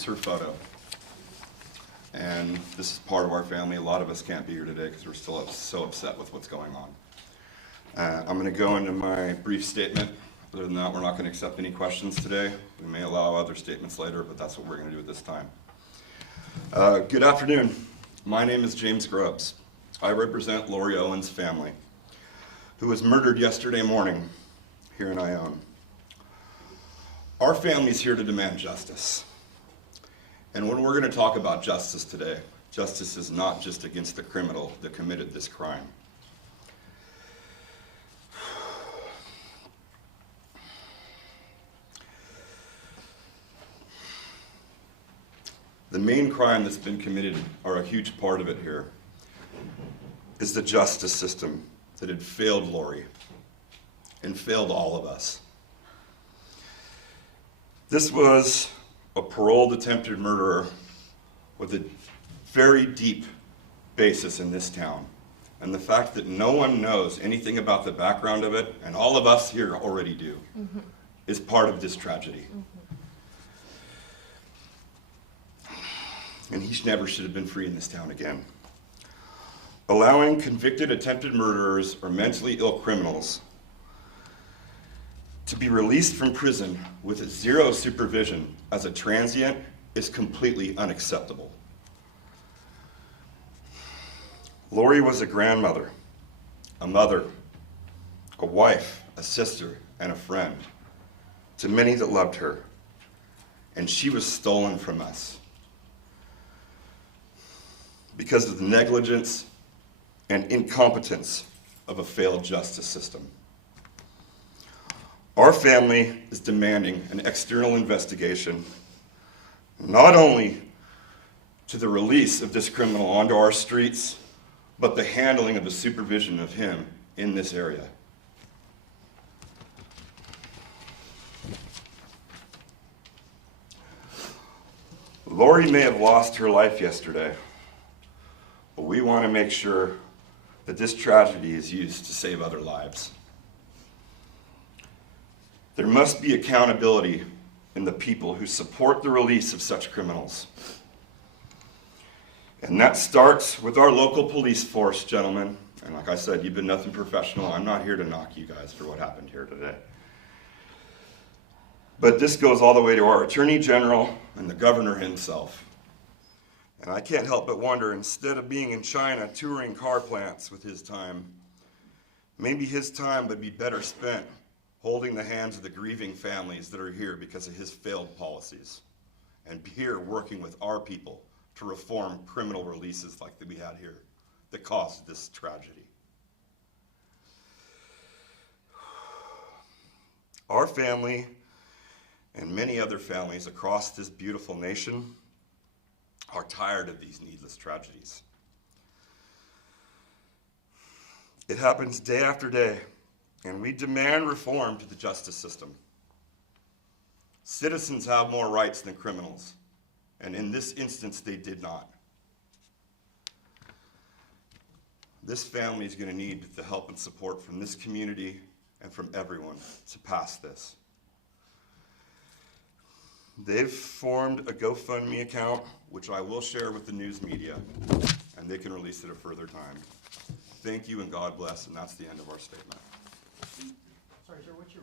Her photo, and this is part of our family. A lot of us can't be here today because we're still so upset with what's going on. I'm going to go into my brief statement. Other than that, we're not going to accept any questions today. We may allow other statements later, but that's what we're going to do at this time. Good afternoon. My name is James Grubbs. I represent Lori Owen's family, who was murdered yesterday morning here in Ione. Our family's here to demand justice. And when we're going to talk about justice today, justice is not just against the criminal that committed this crime. The main crime that's been committed, or a huge part of it here, is the justice system that had failed Lori and failed all of us. This was a paroled attempted murderer with a very deep basis in this town. And the fact that no one knows anything about the background of it, and all of us here already do, is part of this tragedy. And he never should have been free in this town again. Allowing convicted attempted murderers or mentally ill criminals to be released from prison with zero supervision as a transient is completely unacceptable. Lori was a grandmother, a mother, a wife, a sister, and a friend to many that loved her, and she was stolen from us because of the negligence and incompetence of a failed justice system. Our family is demanding an external investigation, not only to the release of this criminal onto our streets, but the handling of the supervision of him in this area. Lori may have lost her life yesterday, but we want to make sure that this tragedy is used to save other lives. There must be accountability in the people who support the release of such criminals. And that starts with our local police force, gentlemen. And like I said, you've been nothing professional. I'm not here to knock you guys for what happened here today. But this goes all the way to our Attorney General and the governor himself. And I can't help but wonder, instead of being in China touring car plants with his time, maybe his time would be better spent holding the hands of the grieving families that are here because of his failed policies, and here working with our people to reform criminal releases like that we had here that caused this tragedy. Our family and many other families across this beautiful nation are tired of these needless tragedies. It happens day after day, and we demand reform to the justice system. Citizens have more rights than criminals, and in this instance, they did not. This family is going to need the help and support from this community and from everyone to pass this. They've formed a GoFundMe account, which I will share with the news media, and they can release it at a further time. Thank you and God bless, and that's the end of our statement. Sorry, sir, what's your